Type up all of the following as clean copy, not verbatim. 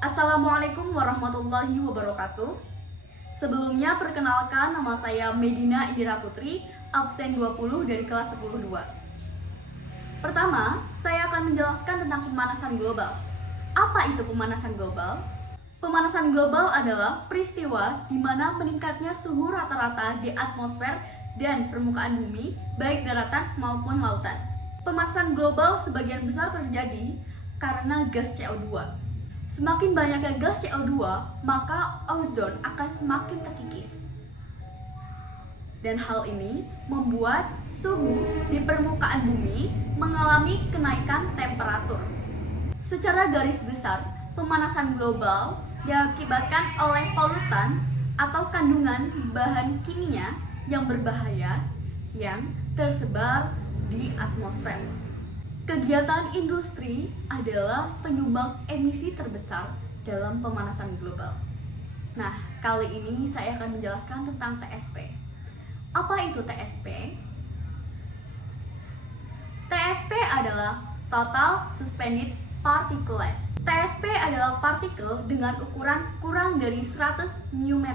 Assalamualaikum warahmatullahi wabarakatuh. Sebelumnya perkenalkan, nama saya Medina Indira Putri, absen 20 dari kelas 10-2. Pertama, saya akan menjelaskan tentang pemanasan global. Apa itu pemanasan global? Pemanasan global adalah peristiwa di mana meningkatnya suhu rata-rata di atmosfer dan permukaan bumi, baik daratan maupun lautan. Pemanasan global sebagian besar terjadi karena gas CO2. Semakin banyaknya gas CO2, maka ozon akan semakin terkikis. Dan hal ini membuat suhu di permukaan bumi mengalami kenaikan temperatur. Secara garis besar, pemanasan global diakibatkan oleh polutan atau kandungan bahan kimia yang berbahaya yang tersebar di atmosfer. Kegiatan industri adalah penyumbang emisi terbesar dalam pemanasan global. Nah, kali ini saya akan menjelaskan tentang TSP. Apa itu TSP? TSP adalah Total Suspended Particulate. TSP adalah partikel dengan ukuran kurang dari 100 μm.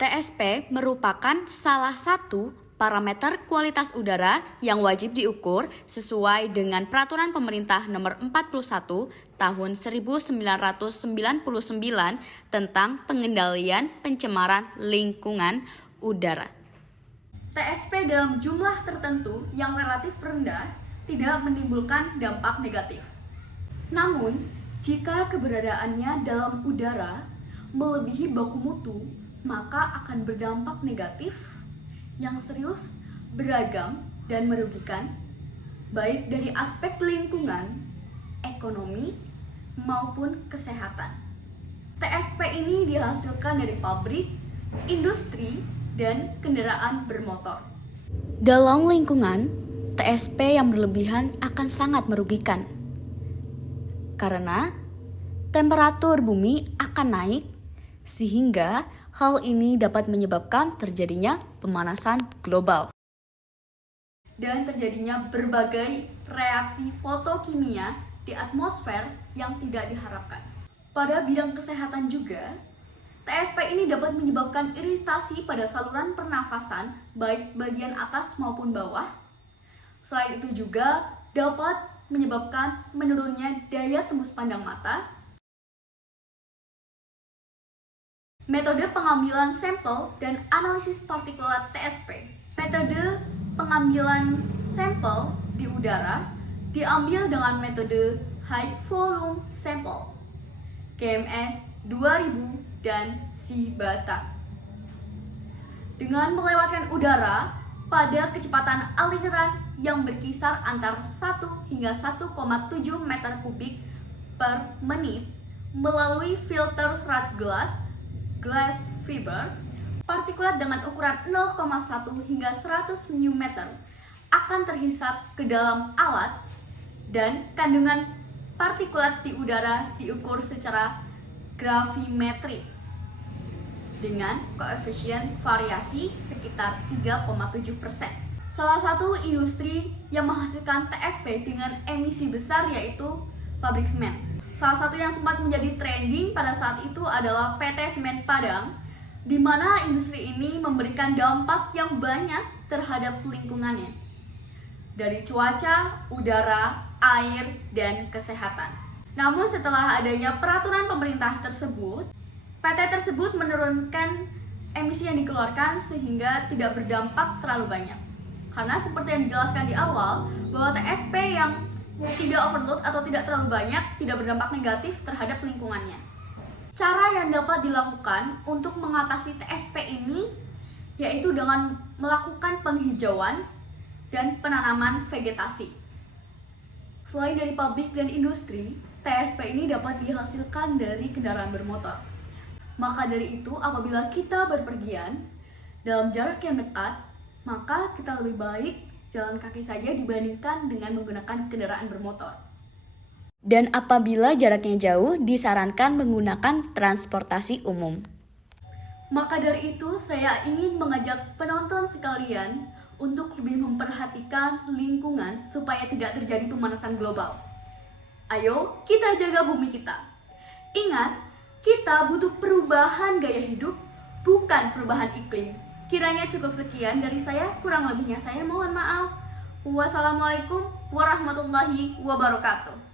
TSP merupakan salah satu parameter kualitas udara yang wajib diukur sesuai dengan Peraturan Pemerintah Nomor 41 Tahun 1999 tentang pengendalian pencemaran lingkungan udara. TSP dalam jumlah tertentu yang relatif rendah tidak menimbulkan dampak negatif. Namun, jika keberadaannya dalam udara melebihi baku mutu, maka akan berdampak negatif yang serius, beragam, dan merugikan, baik dari aspek lingkungan, ekonomi, maupun kesehatan. TSP ini dihasilkan dari pabrik, industri, dan kendaraan bermotor. Dalam lingkungan, TSP yang berlebihan akan sangat merugikan. Karena temperatur bumi akan naik, sehingga hal ini dapat menyebabkan terjadinya pemanasan global. Dan terjadinya berbagai reaksi fotokimia di atmosfer yang tidak diharapkan. Pada bidang kesehatan juga, TSP ini dapat menyebabkan iritasi pada saluran pernafasan baik bagian atas maupun bawah. Selain itu juga dapat menyebabkan menurunnya daya tembus pandang mata. Metode pengambilan sampel dan analisis partikulat TSP. Metode pengambilan sampel di udara diambil dengan metode High Volume Sample, GMS 2000 dan Shibata. Dengan melewatkan udara pada kecepatan aliran yang berkisar antara 1 hingga 1,7 meter kubik per menit melalui filter serat glass fiber, partikulat dengan ukuran 0,1 hingga 100 μm akan terhisap ke dalam alat dan kandungan partikulat di udara diukur secara gravimetrik dengan koefisien variasi sekitar 3,7%. Salah satu industri yang menghasilkan TSP dengan emisi besar yaitu pabrik semen. Salah satu yang sempat menjadi trending pada saat itu adalah PT Semen Padang, di mana industri ini memberikan dampak yang banyak terhadap lingkungannya, dari cuaca, udara, air, dan kesehatan. Namun setelah adanya peraturan pemerintah tersebut, PT tersebut menurunkan emisi yang dikeluarkan sehingga tidak berdampak terlalu banyak. Karena seperti yang dijelaskan di awal, bahwa TSP yang tidak overload atau tidak terlalu banyak tidak berdampak negatif terhadap lingkungannya. Cara yang dapat dilakukan untuk mengatasi TSP ini yaitu dengan melakukan penghijauan dan penanaman vegetasi. Selain dari pabrik dan industri, TSP ini dapat dihasilkan dari kendaraan bermotor. Maka dari itu, apabila kita berpergian dalam jarak yang dekat, maka kita lebih baik jalan kaki saja dibandingkan dengan menggunakan kendaraan bermotor. Dan apabila jaraknya jauh, disarankan menggunakan transportasi umum. Maka dari itu, saya ingin mengajak penonton sekalian untuk lebih memperhatikan lingkungan supaya tidak terjadi pemanasan global. Ayo, kita jaga bumi kita. Ingat, kita butuh perubahan gaya hidup, bukan perubahan iklim. Kiranya cukup sekian dari saya, kurang lebihnya saya mohon maaf. Wassalamualaikum warahmatullahi wabarakatuh.